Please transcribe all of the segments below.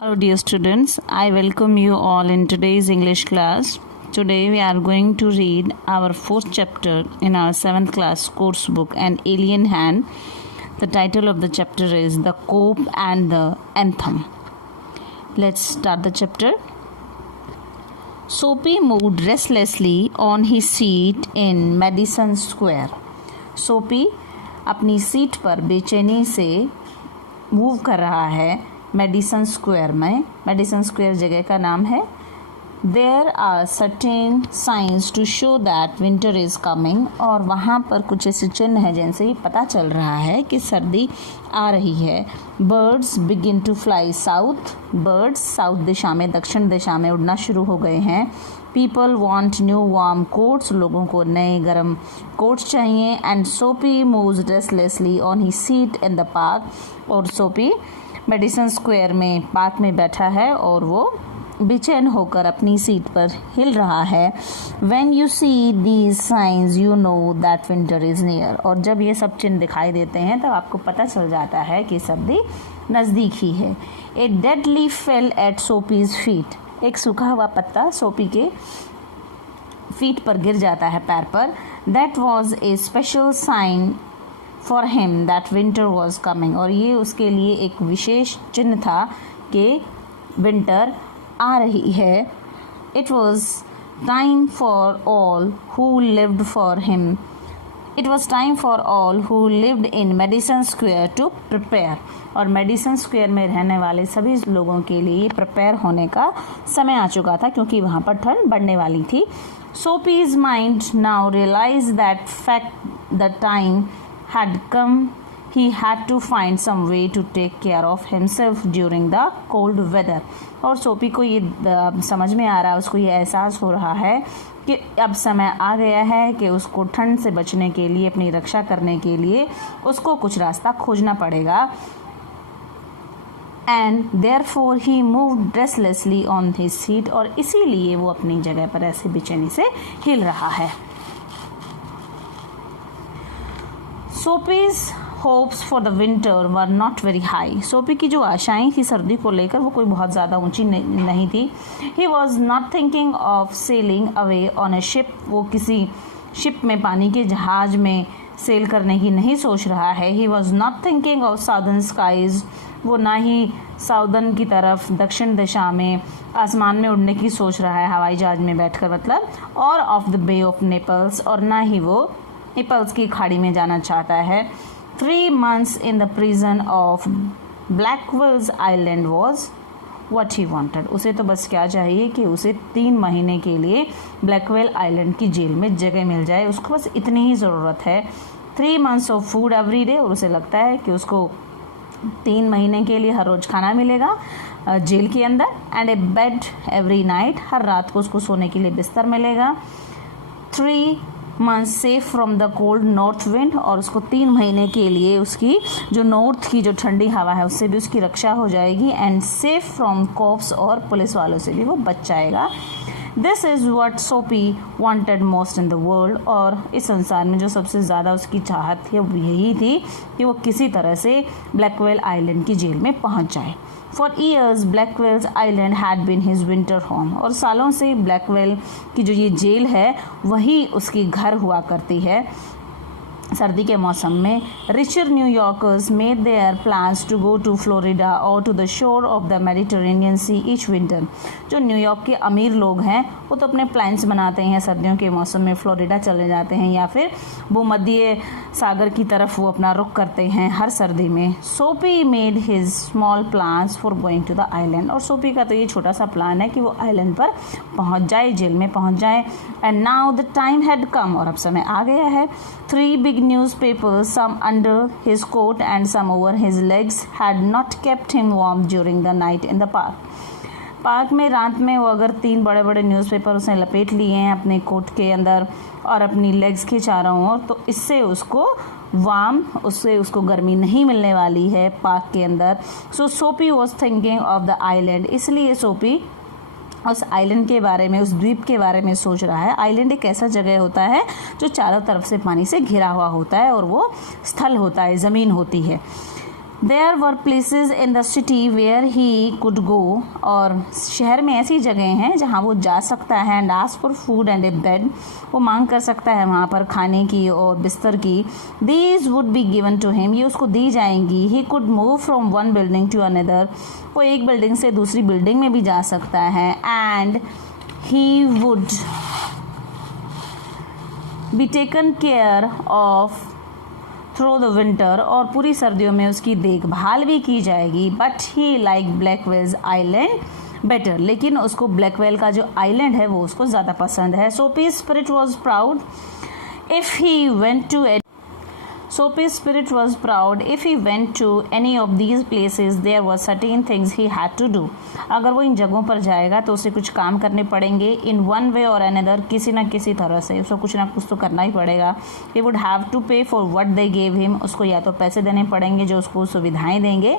Hello dear students, I welcome you all in today's English class. Today we are going to read our fourth chapter in our 7th class course book, An Alien Hand. The title of the chapter is The Cope and the Anthem. Let's start the chapter. Soapy moved restlessly on his seat in Madison Square. Soapy अपनी seat पर बेचैनी से move कर रहा है Madison Square में. Madison Square जगह का नाम है. There are certain signs to show that winter is coming. और वहाँ पर कुछ ऐसे चिन्ह हैं जिनसे ही पता चल रहा है कि सर्दी आ रही है. Birds begin to fly south. Birds south दिशा में, दक्षिण दिशा में उड़ना शुरू हो गए हैं. People want new warm coats. लोगों को नए गर्म कोट्स चाहिए. And Soapy moves restlessly on his seat in the park. और सोपी मेडिसन स्क्वायर में पार्क में बैठा है और वो बेचैन होकर अपनी सीट पर हिल रहा है. When you see these signs you know that winter is near. और जब ये सब चिन्ह दिखाई देते हैं तब आपको पता चल जाता है कि सर्दी नज़दीक ही है. A dead leaf fell at Soapy's feet. एक सूखा हुआ पत्ता सोपी के फीट पर गिर जाता है, पैर पर. That was a special sign for him that winter was coming. और ये उसके लिए एक विशेष चिन्ह था कि विंटर आ रही है. It was time for all who lived for him. It was time for all who lived in Madison Square to prepare. और मेडिसन स्क्वायर में रहने वाले सभी लोगों के लिए प्रिपेयर होने का समय आ चुका था क्योंकि वहाँ पर ठंड बढ़ने वाली थी. Soapy's mind now realized that fact the time had come. He had to find some way to take care of himself during the cold weather. और सोपी को ये समझ में आ रहा है, उसको ये एहसास हो रहा है कि अब समय आ गया है कि उसको ठंड से बचने के लिए, अपनी रक्षा करने के लिए उसको कुछ रास्ता खोजना पड़ेगा. And therefore he moved restlessly on his seat. और इसीलिए वो अपनी जगह पर ऐसे बेचैनी से हिल रहा है. Soapy's hopes for the winter were not very high. सोपी की जो आशाएं थी सर्दी को लेकर वो कोई बहुत ज़्यादा ऊंची नहीं थी. He was not thinking of sailing away on a ship. वो किसी शिप में, पानी के जहाज में सेल करने की नहीं सोच रहा है. He was not thinking of southern skies. वो ना ही साउदर्न की तरफ, दक्षिण दिशा में आसमान में उड़ने की सोच रहा है हवाई जहाज में बैठकर, मतलब. और off the bay of Naples. और ना ही वो नेपल्स की खाड़ी में जाना चाहता है. 3 months in the prison of Blackwell's Island was what he wanted. उसे तो बस क्या चाहिए कि उसे 3 महीने के लिए ब्लैकवेल आइलैंड की जेल में जगह मिल जाए. उसको बस इतनी ही ज़रूरत है. 3 months of food every day. और उसे लगता है कि उसको 3 महीने के लिए हर रोज़ खाना मिलेगा जेल के अंदर. And a bed every night. हर रात को उसको सोने के लिए बिस्तर मिलेगा. 3 months safe from the cold north wind. और उसको 3 महीने के लिए उसकी जो नॉर्थ की जो ठंडी हवा है उससे भी उसकी रक्षा हो जाएगी. And safe from cops. और पुलिस वालों से भी वो बच जाएगा. This is what Soapy wanted most in the world. और इस संसार में जो सबसे ज़्यादा उसकी चाहत थी वो यही थी कि वो किसी तरह से ब्लैकवेल आइलैंड की जेल में पहुंच जाए. For years Blackwell's island had been his winter home. और सालों से ब्लैकवेल की जो ये जेल है वही उसकी घर हुआ करती है सर्दी के मौसम में. Richer New Yorkers made their plans to go to Florida और to the shore of the Mediterranean sea each winter. जो न्यूयॉर्क के अमीर लोग हैं वो तो अपने प्लान्स बनाते हैं सर्दियों के मौसम में फ्लोरिडा चले जाते हैं या फिर भूमध्य सागर की तरफ वो अपना रुख करते हैं हर सर्दी में. Soapy made his small plans for going to the island. और सोपी का तो ये छोटा सा प्लान है कि वो आइलैंड पर पहुंच जाए, जेल में पहुंच जाए. And now the time had come. और अब समय आ गया है. 3 big newspapers, some under his coat and some over his legs, had not kept him warm during the night in the park. Park में रात में वो अगर 3 बड़े बड़े न्यूज़पेपर उसने लपेट लिए हैं अपने कोट के अंदर और अपनी लेग्स के चारों ओर, तो इससे उसको उससे उसको गर्मी नहीं मिलने वाली है पार्क के अंदर. सो सोपी was thinking of the island. इसलिए सोपी उस आइलैंड के बारे में, उस द्वीप के बारे में सोच रहा है. आइलैंड एक ऐसा जगह होता है जो चारों तरफ से पानी से घिरा हुआ होता है और वो स्थल होता है, ज़मीन होती है. There were places in the city where he could go, और शहर में ऐसी जगह हैं जहाँ वो जा सकता है, and ask for food and a bed, वो मांग कर सकता है वहाँ पर खाने की और बिस्तर की. These would be given to him, ये उसको दी जाएंगी. He could move from one building to another, वो एक बिल्डिंग से दूसरी बिल्डिंग में भी जा सकता है. And he would be taken care of through the winter, और पूरी सर्दियों में उसकी देखभाल भी की जाएगी. But he like Blackwell's island better, लेकिन उसको ब्लैकवेल का जो आइलैंड है वो उसको ज़्यादा पसंद है. Soapy's spirit was proud if he went to Sophie's spirit was proud. If he went to any of these places, there were certain things he had to do. अगर वो इन जगहों पर जाएगा तो उसे कुछ काम करने पड़ेंगे. In one way or another, किसी न किसी तरह से उसको कुछ ना कुछ तो करना ही पड़ेगा. He would have to pay for what they gave him. उसको या तो पैसे देने पड़ेंगे जो उसको सुविधाएं देंगे.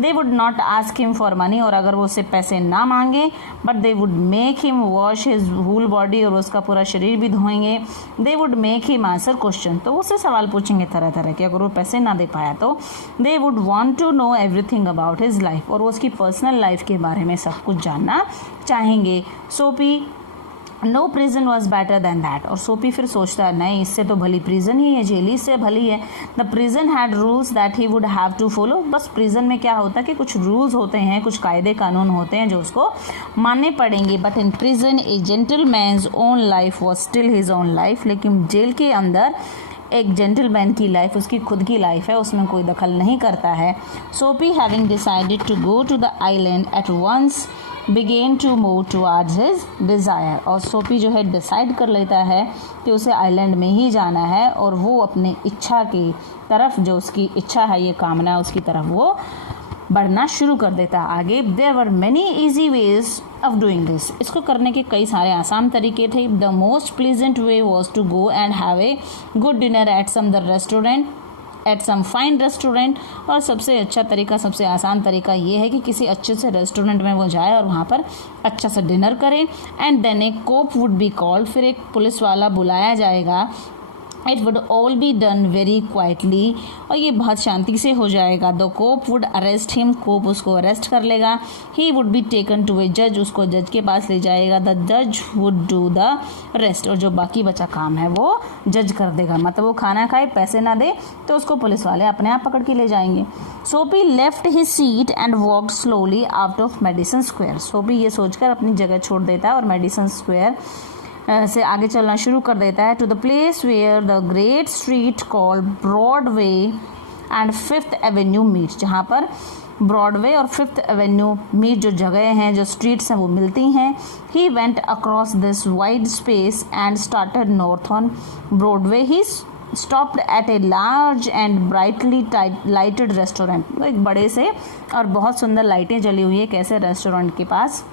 They would not ask him for money, और अगर वो उससे पैसे ना मांगे, but they would make him wash his whole body, और उसका पूरा शरीर भी धोएंगे. They would make him answer question, तो उससे सवाल पूछेंगे तरह तरह के. अगर वो पैसे ना दे पाया तो they would want to know everything about his life, और वो उसकी पर्सनल लाइफ के बारे में सब कुछ जानना चाहेंगे. Soapy no prison was better than that, और सोपी फिर सोचता है नहीं, इससे तो भली प्रिजन ही है, जेल इससे भली है. The prison had rules that he would have to follow. बस प्रिजन में क्या होता है कि कुछ रूल्स होते हैं, कुछ कायदे कानून होते हैं जो उसको मानने पड़ेंगे. But in prison A gentleman's own life was still his own life, लेकिन जेल के अंदर एक जेंटलमैन की लाइफ उसकी खुद की लाइफ है, उसमें कोई दखल नहीं करता है. Soapy having decided to go to the island at once began to move towards his desire, और सोपी जो है डिसाइड कर लेता है कि उसे आइलैंड में ही जाना है, और वो अपनी इच्छा की तरफ, जो उसकी इच्छा है, ये कामना उसकी तरफ वो बढ़ना शुरू कर देता आगे. There were many easy ways of doing this, इसको करने के कई सारे आसान तरीके थे. The most pleasant way was to go and have a good dinner at some fine restaurant, और सबसे अच्छा तरीका, सबसे आसान तरीका ये है कि किसी अच्छे से रेस्टोरेंट में वो जाए और वहाँ पर अच्छा सा डिनर करे. And then a cop would be called, फिर एक पुलिस वाला बुलाया जाएगा. It would all be done very quietly, और ये बहुत शांति से हो जाएगा. The cop would arrest him, cop उसको अरेस्ट कर लेगा. He would be taken to a जज, उसको जज के पास ले जाएगा. द जज वुड डू द रेस्ट, और जो बाकी बचा काम है वो जज कर देगा. मतलब वो खाना खाए, पैसे ना दे तो उसको पुलिस वाले अपने आप पकड़ के ले जाएंगे. सोपी left his seat and walked slowly out of Madison Square. सोपी ये सोचकर अपनी जगह छोड़ देता है और मेडिसन स्क्वायर से आगे चलना शुरू कर देता है. To the place where the great street called Broadway and Fifth Avenue meet, जहाँ पर ब्रॉडवे और फिफ्थ एवेन्यू मीट, जो जगह हैं, जो स्ट्रीट्स हैं, वो मिलती हैं. He went across this wide space and started north on Broadway. He stopped at a large and brightly lighted restaurant, एक बड़े से और बहुत सुंदर लाइटें जली हुई है कैसे रेस्टोरेंट के पास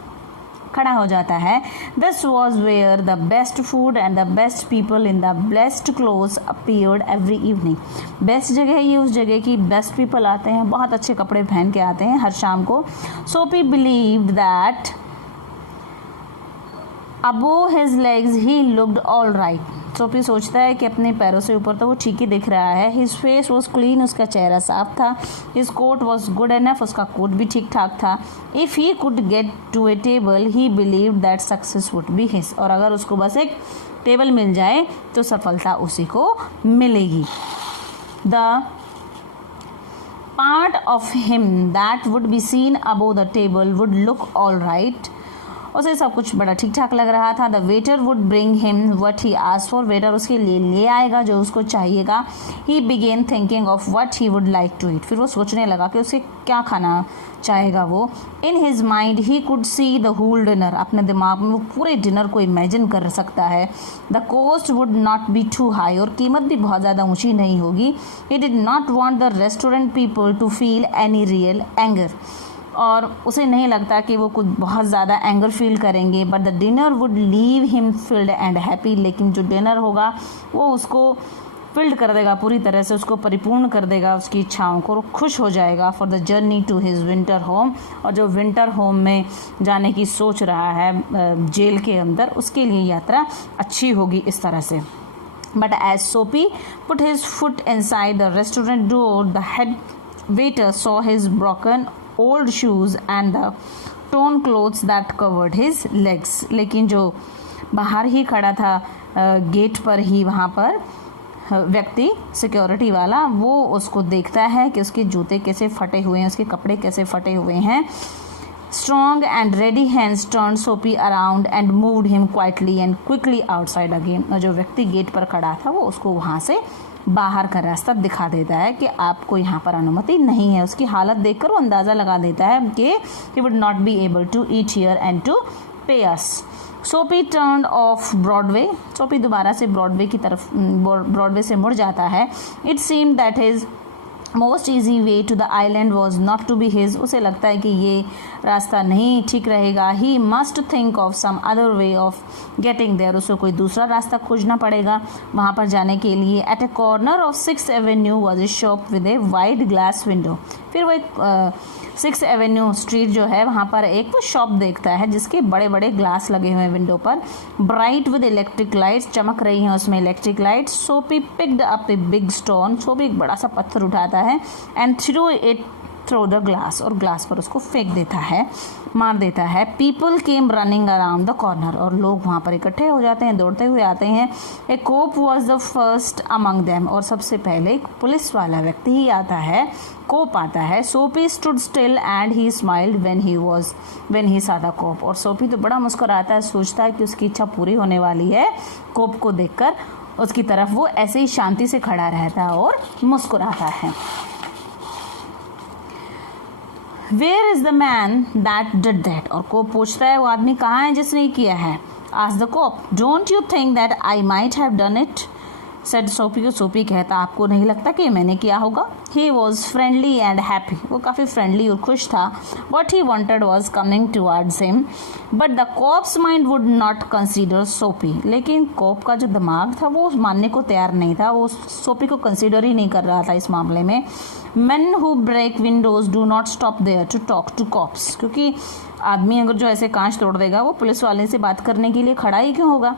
खड़ा हो जाता है. This was where the best food and the best people in the best clothes appeared every evening. Best जगह है ये, उस जगह की बेस्ट पीपल आते हैं, बहुत अच्छे कपड़े पहन के आते हैं हर शाम को. सोपी believed that above his legs he looked all right. सोपी सोचता है कि अपने पैरों से ऊपर तो वो ठीक ही दिख रहा है. हिज फेस वॉज क्लीन, उसका चेहरा साफ था. His coat was good enough, उसका कोट भी ठीक ठाक था. If he could get to a table he believe that success would be his, और अगर उसको बस एक टेबल मिल जाए तो सफलता उसी को मिलेगी. The part of him that would be seen above the table would look all right, उसे सब कुछ बड़ा ठीक ठाक लग रहा था. The waiter would bring him what he asked for, waiter उसके लिए ले आएगा जो उसको चाहिएगा. He began thinking of what he would like to eat, फिर वो सोचने लगा कि उसे क्या खाना चाहेगा वो. In his mind he could see the whole dinner, अपने दिमाग में वो पूरे डिनर को इमेजिन कर सकता है. The cost would not be too high, और कीमत भी बहुत ज़्यादा ऊंची नहीं होगी. He did not want the restaurant people to feel any real anger, और उसे नहीं लगता कि वो कुछ बहुत ज़्यादा एंगर फील करेंगे. But the dinner would leave him filled and happy, लेकिन जो डिनर होगा वो उसको फिल्ड कर देगा, पूरी तरह से उसको परिपूर्ण कर देगा, उसकी इच्छाओं को खुश हो जाएगा. For the journey to his winter home, और जो विंटर होम में जाने की सोच रहा है जेल के अंदर, उसके लिए यात्रा अच्छी होगी इस तरह से. But as Soapy put his foot inside the restaurant door, the head waiter saw his broken old shoes and the torn clothes that covered his legs. लेकिन जो बाहर ही खड़ा था गेट पर ही वहाँ पर व्यक्ति सिक्योरिटी वाला, वो उसको देखता है कि उसके जूते कैसे फटे हुए हैं, उसके कपड़े कैसे फटे हुए हैं. Strong and ready hands turned Soapy around and moved him quietly and quickly outside again. और जो व्यक्ति गेट पर खड़ा था वो उसको वहाँ से बाहर का रास्ता दिखा देता है कि आपको यहाँ पर अनुमति नहीं है. उसकी हालत देखकर वो अंदाज़ा लगा देता है कि he would not be able to eat here and to pay us. Soapy turned off Broadway. Soapy दोबारा से ब्रॉडवे से मुड़ जाता है. It seemed that his most easy way to the island was not to be his. उसे लगता है कि ये रास्ता नहीं ठीक रहेगा. He must think of some other way of getting there. उसे कोई दूसरा रास्ता खोजना पड़ेगा वहाँ पर जाने के लिए. At a corner of 6th Avenue was a shop with a wide glass window. फिर वो एक 6th एवेन्यू स्ट्रीट जो है वहाँ पर एक वो शॉप देखता है जिसके बड़े बड़े ग्लास लगे हुए हैं विंडो पर. ब्राइट विद इलेक्ट्रिक लाइट्स, चमक रही हैं उसमें इलेक्ट्रिक लाइट्स. सोपी picked up a big stone. सोपी एक बड़ा सा पत्थर उठाता है and through it through the glass, और ग्लास पर उसको फेंक देता है, मार देता है. People came running around the corner. और लोग वहाँ पर इकट्ठे हो जाते हैं, दौड़ते हुए आते हैं. A cop was the first among them. और सबसे पहले एक पुलिस वाला व्यक्ति ही आता है, कोप आता है. सोपी stood still and he smiled when he saw the कोप. और सोपी तो बड़ा मुस्कुराता है, सोचता है कि उसकी इच्छा पूरी होने वाली है. कोप को देखकर उसकी तरफ वो ऐसे ही शांति से खड़ा रहता है और मुस्कुराता है. Where is the man that did that? और कोप पूछता है वो आदमी कहाँ है जिसने किया है. Ask the cop. Don't you think that I might have done it? said सोपी को. सोपी कहता आपको नहीं लगता कि मैंने किया होगा. He was friendly and happy. वो काफ़ी फ्रेंडली और खुश था. What he wanted was coming towards him, but the cop's mind would not consider सोपी. लेकिन कोप का जो दिमाग था वो मानने को तैयार नहीं था, वो सोपी को कंसिडर ही नहीं कर रहा था इस मामले में. Men who break windows do not stop there to talk to cops. क्योंकि आदमी अगर जो ऐसे कांच तोड़ देगा वो पुलिस वाले से बात करने के लिए खड़ा ही क्यों होगा.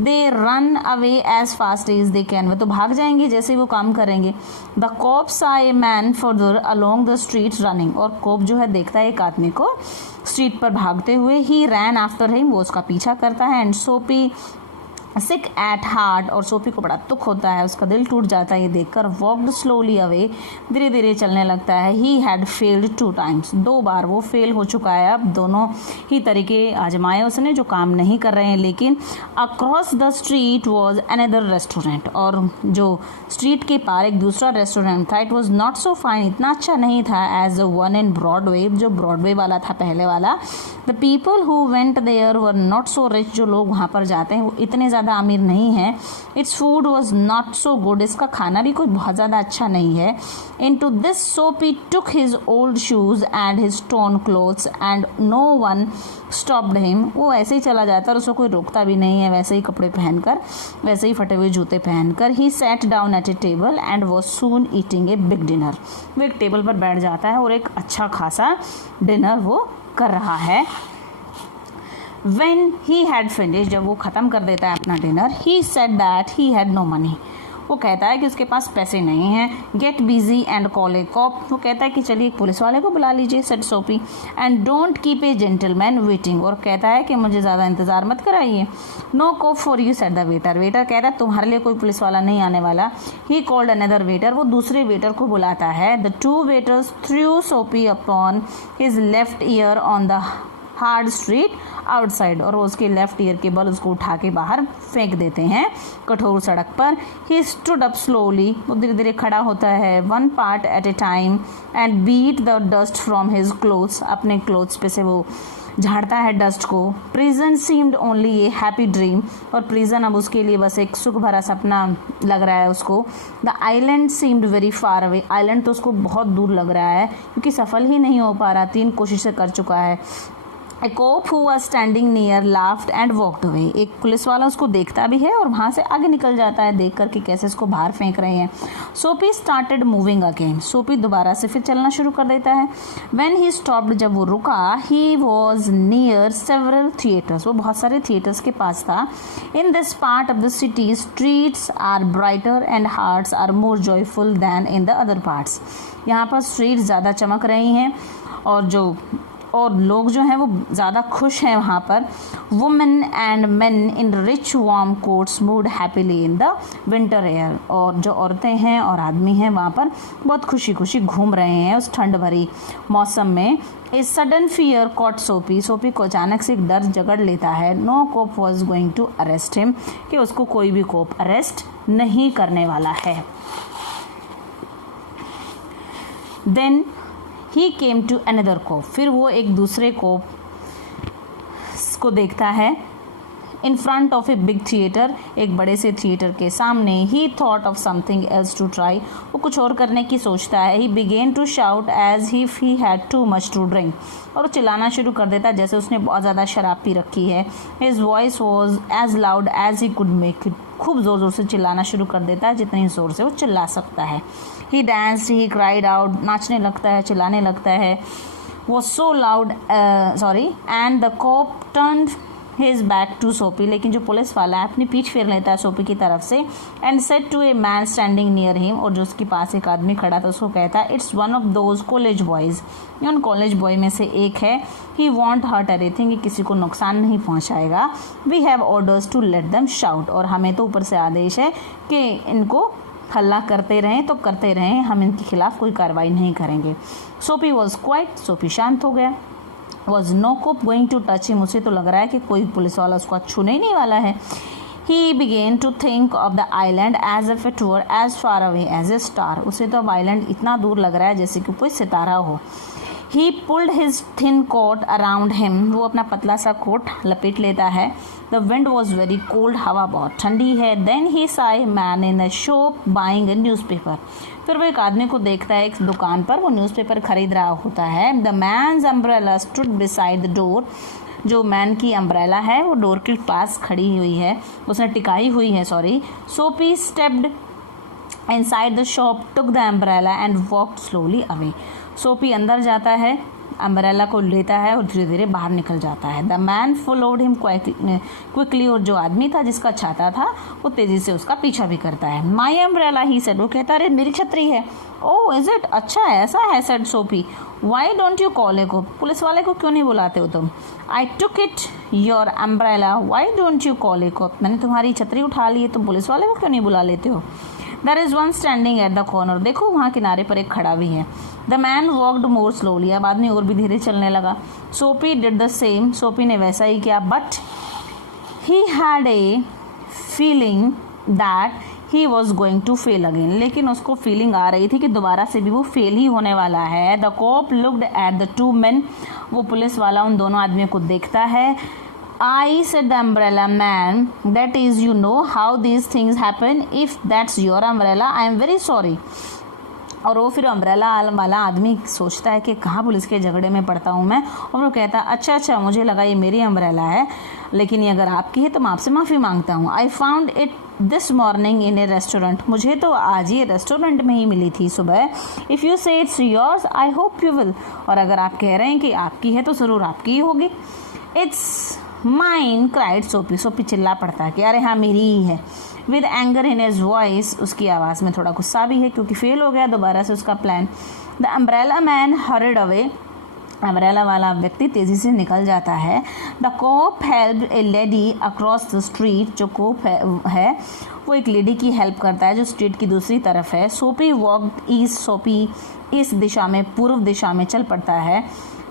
They run away as fast as they can. वो तो भाग जाएंगे जैसे वो काम करेंगे. द कॉप सा a man further along the street running. और कोप जो है देखता है एक आदमी को स्ट्रीट पर भागते हुए. ही रैन आफ्टर हिम. वो उसका पीछा करता है. एंड सोपी सिक एट हार्ट. और सोपी को बड़ा दुख होता है, उसका दिल टूट जाता है ये देखकर. Walked slowly away. धीरे धीरे चलने लगता है. He had failed 2 times. 2 बार वो फेल हो चुका है. अब दोनों ही तरीके आजमाए उसने जो काम नहीं कर रहे हैं. लेकिन across the street was another restaurant. और जो स्ट्रीट के पार एक दूसरा रेस्टोरेंट था. It was not so fine. इतना अच्छा नहीं था as the one in Broadway, जो ब्रॉडवे वाला था पहले वाला. The people who went there were not so rich. जो लोग वहाँ पर जाते हैं वो इतने ज़्यादा अमीर नहीं है. Its food was not so good. इसका खाना भी कोई बहुत ज़्यादा अच्छा नहीं है. इन to this Soapy took his old shoes and his torn clothes and no one stopped him. वो ऐसे ही चला जाता है और उसको कोई रोकता भी नहीं है, वैसे ही कपड़े पहनकर, वैसे ही फटे हुए जूते पहनकर. He sat down at a table and was soon eating a big dinner. वो एक टेबल पर बैठ जाता है और एक अच्छा खासा डिनर वो कर रहा है. When he had finished, जब वो ख़त्म कर देता है अपना dinner, he said that he had no money. वो कहता है कि उसके पास पैसे नहीं हैं. Get busy and call a cop. वो कहता है कि चलिए एक पुलिस वाले को बुला लीजिए, said सोपी. And don't keep a gentleman waiting. और कहता है कि मुझे ज़्यादा इंतज़ार मत कराइए. No cop for you, said the waiter. Waiter कहता है तुम्हारे लिए कोई पुलिस वाला नहीं आने वाला. He called another waiter. वो दूसरे वेटर को बुलाता है. The 2 waiters threw सोपी upon his left ear on the hard street outside. और वो उसके लेफ्ट ईयर के बल उसको उठा के बाहर फेंक देते हैं कठोर सड़क पर. He stood up slowly. वो धीरे धीरे खड़ा होता है. 1 part at a time and beat the dust from his clothes. अपने क्लोथ्स पे से वो झाड़ता है डस्ट को. Prison seemed only a happy dream. और प्रिजन अब उसके लिए बस एक सुख भरा सपना लग रहा है उसको. The island seemed very far away. Island तो उसको बहुत दूर लग रहा है क्योंकि सफल ही नहीं हो पा रहा. 3 कोशिशें कर चुका है. A cop who was standing near laughed and walked away. एक पुलिस वाला उसको देखता भी है और वहाँ से आगे निकल जाता है देख कर कि कैसे इसको बाहर फेंक रहे हैं. Soapy started moving again. Soapy दोबारा से फिर चलना शुरू कर देता है. When he stopped, जब वो रुका, he was near several theaters. वो बहुत सारे थिएटर्स के पास था. In this part of the city, streets are brighter and hearts are more joyful than in the other parts. यहाँ पर स्ट्रीट्स ज़्यादा चमक रही हैं और लोग जो हैं वो ज़्यादा खुश हैं वहाँ पर. Women and main in rich warm quotes moved happily in the winter air. और जो औरतें हैं और आदमी हैं वहाँ पर बहुत खुशी खुशी घूम रहे हैं उस ठंड भरी मौसम में. ए सडन फियर कॉट सोपी. सोपी को अचानक से एक डर जकड़ लेता है. No cop was going to arrest him. कि उसको कोई भी कोप अरेस्ट नहीं करने वाला है. Then he came to another cop. फिर वो एक दूसरे कोप को देखता है. In front of a big theatre. एक बड़े से थिएटर के सामने. He thought of something else to try. वो कुछ और करने की सोचता है. He began to shout as if he had too much to drink. और वो चिल्लाना शुरू कर देता है जैसे उसने बहुत ज़्यादा शराब पी रखी है. His voice was as loud as he could make it. खूब ज़ोर ज़ोर से चिल्लाना शुरू कर देता है जितनी ज़ोर से वो चिल्ला सकता है. He dance, he cried out. नाचने लगता है, चिल्लाने लगता है. वो so loud and the cop turned his back to Soapy. लेकिन जो पुलिस वाला है अपनी पीठ फेर लेता है सोपी की तरफ से. And said to a man standing near him. और जो उसके पास एक आदमी खड़ा था उसको कहता है it's one of those college boys. उन कॉलेज बॉय में से एक है. He won't hurt anything. किसी को नुकसान नहीं पहुंचाएगा. We have orders to let them shout. और हमें तो ऊपर से आदेश है कि इनको हल्ला करते रहें तो करते रहें, हम इनके खिलाफ कोई कार्रवाई नहीं करेंगे. सोपी वॉज क्वाइट. सोपी शांत हो गया. Was no cop going to touch him. उसे तो लग रहा है कि कोई पुलिस वाला उसको छूने ही नहीं वाला है. He began to think of the island as if it were as far away as a star. उसे तो अब आइलैंड इतना दूर लग रहा है जैसे कि कोई सितारा हो. He pulled his thin coat around him. वो अपना पतला सा कोट लपेट लेता है. The wind was very cold. हवा बहुत ठंडी है. Then he saw a man in a shop buying a newspaper. फिर वो एक आदमी को देखता है एक दुकान पर. वो न्यूज़पेपर खरीद रहा होता है. The man's umbrella stood beside the door. जो मैन की अम्ब्रेला है वो डोर के पास खड़ी हुई है, उसने टिकाई हुई है. सोपी stepped inside the shop, took the umbrella and walked slowly away. सोपी अंदर जाता है, अम्ब्रेला को लेता है और धीरे धीरे बाहर निकल जाता है. The man followed him quickly. और जो आदमी था जिसका छाता था वो तेजी से उसका पीछा भी करता है. My umbrella he said. वो कहता अरे मेरी छतरी है. Oh is it. अच्छा ऐसा है said Soapy. Why don't you call a cop. Police वाले को क्यों नहीं बुलाते हो तुम. I took it your umbrella. Why don't you call a cop. मैंने तुम्हारी छतरी उठा ली है, तुम पुलिस वाले को क्यों नहीं बुला लेते हो. There is one standing at the corner. देखो वहाँ किनारे पर एक खड़ा भी है. The man walked more slowly. अब आदमी और भी धीरे चलने लगा. सोपी डिड द सेम. सोपी ने वैसा ही किया. But he had a feeling that he was going to fail again. लेकिन उसको फीलिंग आ रही थी कि दोबारा से भी वो फेल ही होने वाला है. The cop looked at the two men. वो पुलिस वाला उन दोनों आदमियों को देखता है. I said the umbrella man, that is you know how these things happen. If that's your umbrella, I am very sorry. और वो फिर अम्ब्रेला वाला आदमी सोचता है कि कहाँ पुलिस के झगड़े में पड़ता हूँ मैं. और वो कहता है अच्छा मुझे लगा ये मेरी अम्ब्रेला है, लेकिन ये अगर आपकी है तो मैं आपसे माफ़ी मांगता हूँ. I found it this morning in A restaurant. मुझे तो आज ये रेस्टोरेंट में ही मिली थी सुबह. इफ़ यू से it's yours I hope you will. और अगर आप कह रहे हैं कि आपकी है तो ज़रूर आपकी ही होगी. इट्स माइन क्राइड सोपी. सोपी चिल्ला पड़ता है कि अरे हाँ मेरी ही है. With anger in his voice. उसकी आवाज़ में थोड़ा गुस्सा भी है क्योंकि फेल हो गया दोबारा से उसका plan. The umbrella man hurried away. Umbrella वाला व्यक्ति तेज़ी से निकल जाता है. The cop help a lady across the street. जो कोप है वो एक लेडी की हेल्प करता है जो स्ट्रीट की दूसरी तरफ है. सोपी वॉकड ईस्ट. सोपी इस दिशा में पूर्व दिशा में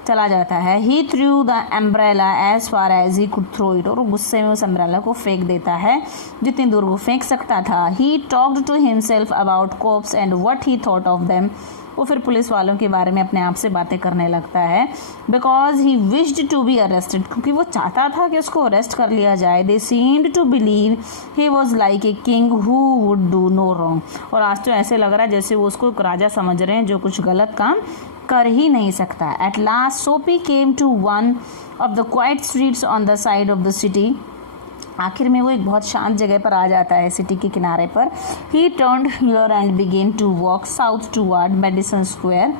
चला जाता है. He threw the umbrella as far as he could throw it. और वो गुस्से में उस अम्ब्रेला को फेंक देता है जितनी दूर वो फेंक सकता था. He talked to himself about cops and what he thought of them. वो फिर पुलिस वालों के बारे में अपने आप से बातें करने लगता है, because he wished to be arrested, क्योंकि वो चाहता था कि उसको अरेस्ट कर लिया जाए। They seemed to believe he was like a king who would do no wrong, और आज तो ऐसे लग रहा है जैसे वो उसको एक राजा समझ रहे हैं जो कुछ गलत काम कर ही नहीं सकता। At last Soapy came to one of the quiet streets on the side of the city, आखिर में वो एक बहुत शांत जगह पर आ जाता है सिटी के किनारे पर। He turned here and began to walk south toward Madison Square,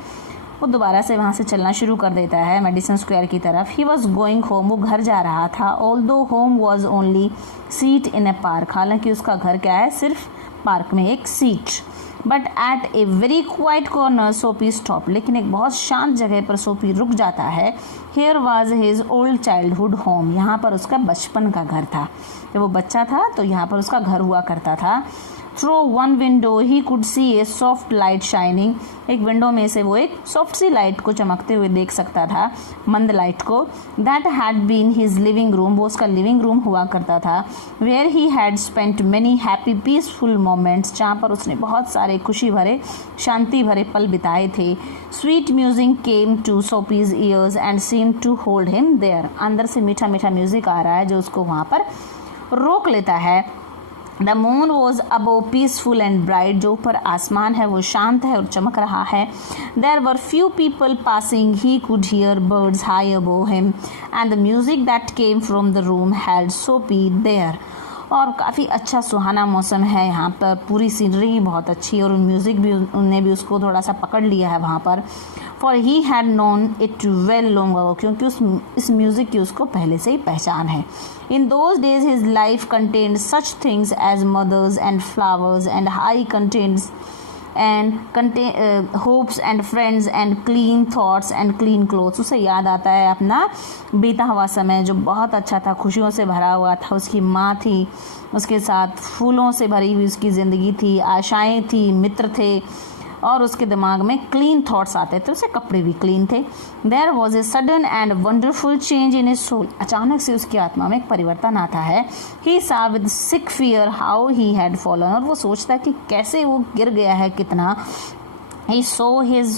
वो दोबारा से वहाँ से चलना शुरू कर देता है मेडिसन स्क्वायर की तरफ। ही वॉज गोइंग होम, वो घर जा रहा था। Although home was only seat in A park, हालांकि उसका घर क्या है, सिर्फ पार्क में एक seat. But at a very quite corner सोपी स्टॉप, लेकिन एक बहुत शांत जगह पर सोपी रुक जाता है। Here was his old childhood home, यहाँ पर उसका बचपन का घर था। जब वो बच्चा था तो यहाँ पर उसका घर हुआ करता था। Through one window he could C A soft light shining, एक विंडो में से वो एक सॉफ्ट सी लाइट को चमकते हुए देख सकता था, मंद लाइट को। That had been his living room, वो उसका लिविंग रूम हुआ करता था। Where he had spent many happy peaceful moments, जहाँ पर उसने बहुत सारे खुशी भरे शांति भरे पल बिताए थे। Sweet music came to Soapy's ears and seem to hold him there, अंदर से मीठा मीठा म्यूजिक आ रहा है जो उसको वहाँ पर रोक लेता है। The moon was above peaceful and bright, जो ऊपर आसमान है वो शांत है और चमक रहा है। There were few people passing, he could hear birds high above him and the music that came from the room held Soapy there, और काफ़ी अच्छा सुहाना मौसम है यहाँ पर, पूरी सीनरी बहुत अच्छी है और म्यूज़िक भी उनने भी उसको थोड़ा सा पकड़ लिया है वहाँ पर। For he had known it well long ago, क्योंकि इस म्यूज़िक की उसको पहले से ही पहचान है। In those days his life contained such things as mothers and flowers and high contents and hopes and friends and clean thoughts and clean clothes। उसे याद आता है अपना बीता हुआ समय जो बहुत अच्छा था, खुशियों से भरा हुआ था। उसकी माँ थी, उसके साथ फूलों से भरी हुई उसकी ज़िंदगी थी, आशाएं थी, मित्र थे, और उसके दिमाग में क्लीन थॉट्स आते थे, उसके कपड़े भी क्लीन थे। There was a sudden and wonderful change in his soul, अचानक से उसकी आत्मा में एक परिवर्तन आता है। ही सा with sick fear how he had fallen, और वो सोचता है कि कैसे वो गिर गया है कितना। He saw his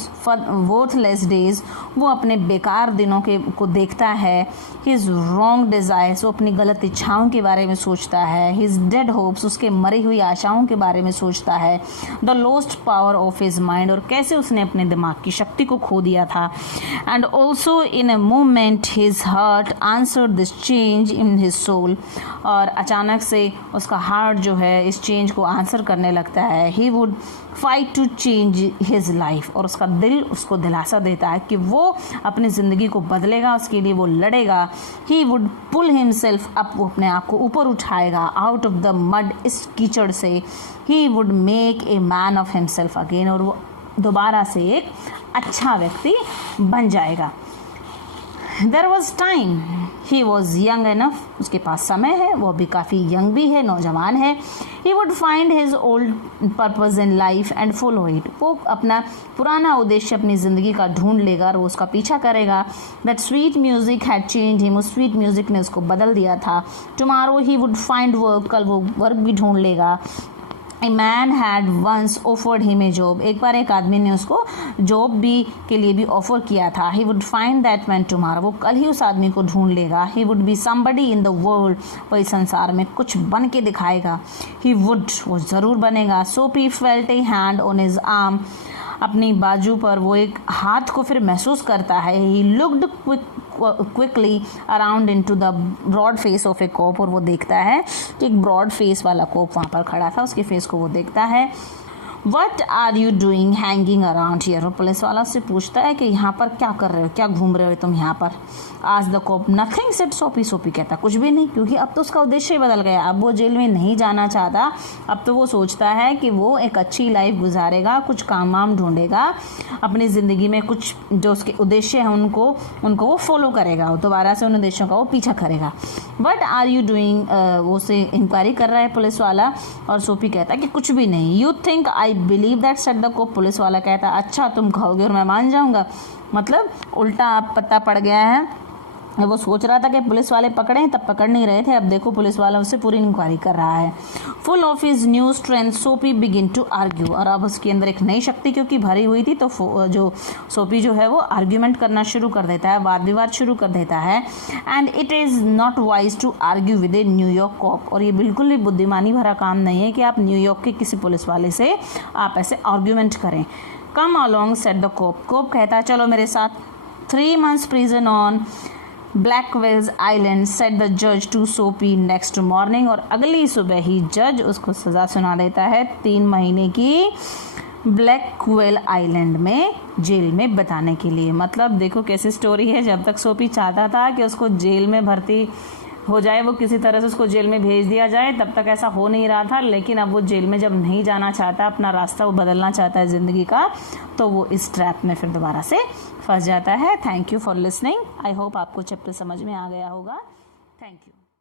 worthless days, वो अपने बेकार दिनों को देखता है। His wrong desires, वो अपनी गलत इच्छाओं के बारे में सोचता है। His dead hopes, उसके मरी हुई आशाओं के बारे में सोचता है। The lost power of his mind, और कैसे उसने अपने दिमाग की शक्ति को खो दिया था। And also in a moment his heart answered this change in his soul, और अचानक से उसका हार्ट जो है इस चेंज को आंसर करने लगता है। He would fight to change his life, और उसका दिल उसको दिलासा देता है कि वो अपनी ज़िंदगी को बदलेगा, उसके लिए वो लड़ेगा। He would pull himself up, वो अपने आप को ऊपर उठाएगा out of the mud, इस कीचड़ से। He would make a man of himself again, और वो दोबारा से एक अच्छा व्यक्ति बन जाएगा। There was time, he was young enough, उसके पास समय है, वो भी काफ़ी यंग भी है, नौजवान है। He would find his old purpose in life and follow it, वो अपना पुराना उद्देश्य अपनी ज़िंदगी का ढूंढ लेगा और वो उसका पीछा करेगा। That sweet music had changed him, उस sweet music ने उसको बदल दिया था। Tomorrow he would find work, कल वो वर्क भी ढूंढ लेगा। A man had once offered him a job, एक बार एक आदमी ने उसको जॉब भी के लिए भी ऑफर किया था। He would find that man tomorrow, वो कल ही उस आदमी को ढूंढ लेगा। He would be somebody in the world, वो इस संसार में कुछ बन के दिखाएगा। He would, वो ज़रूर बनेगा। Sophie felt a hand on his arm, अपनी बाजू पर वो एक हाथ को फिर महसूस करता है। He looked quickly around into the broad face of a cop, और वो देखता है कि एक ब्रॉड फेस वाला कॉप वहाँ पर खड़ा था, उसके फेस को वो देखता है। What are you doing hanging around here? और पुलिस वाला उससे पूछता है कि यहाँ पर क्या कर रहे हो, क्या घूम रहे हो तुम यहाँ पर। Asked the cop, nothing said Sophie, सोपी कहता कुछ भी नहीं, क्योंकि अब तो उसका उद्देश्य बदल गया, अब वो जेल में नहीं जाना चाहता। अब तो वो सोचता है कि वो एक अच्छी लाइफ गुजारेगा, कुछ काम वाम ढूंढेगा, अपनी ज़िंदगी में कुछ जो उसके उद्देश्य हैं उनको वो फॉलो करेगा, दोबारा से उन उद्देश्यों का वो पीछा करेगा। What are you doing? वो से इंक्वायरी कर रहा है पुलिस वाला, और सोपी कहता कि कुछ भी नहीं। You think I believe that, said the cop, police वाला कहता अच्छा तुम कहोगे और मैं मान जाऊंगा, मतलब उल्टा आप पता पड़ गया है वो सोच रहा था कि पुलिस वाले पकड़ें, तब पकड़ नहीं रहे थे, अब देखो पुलिस वाला उससे पूरी इंक्वायरी कर रहा है। Full of his new strength सोपी बिगिन टू आर्ग्यू, और अब उसके अंदर एक नई शक्ति क्योंकि भरी हुई थी, तो जो सोपी जो है वो आर्ग्यूमेंट करना शुरू कर देता है, वाद विवाद शुरू कर देता है। And it is not wise to argue with a New York cop, और ये बिल्कुल भी बुद्धिमानी भरा काम नहीं है कि आप न्यूयॉर्क के किसी पुलिस वाले से आप ऐसे आर्ग्यूमेंट करें। Come along said the cop, cop कहता है चलो मेरे साथ। 3 months prison on Blackwell's island said the जज टू सोपी नेक्स्ट मॉर्निंग, और अगली सुबह ही जज उसको सज़ा सुना देता है 3 महीने की ब्लैकवेल आइलैंड में जेल में बताने के लिए। मतलब देखो कैसी स्टोरी है, जब तक सोपी चाहता था कि उसको जेल में भर्ती हो जाए, वो किसी तरह से उसको जेल में भेज दिया जाए, तब तक ऐसा हो नहीं रहा था। लेकिन अब वो जेल में जब नहीं जाना चाहता, अपना रास्ता वो बदलना चाहता है ज़िंदगी का, तो वो इस ट्रैप में फिर दोबारा से फंस जाता है। Thank you for listening. I hope आपको चैप्टर समझ में आ गया होगा। Thank you.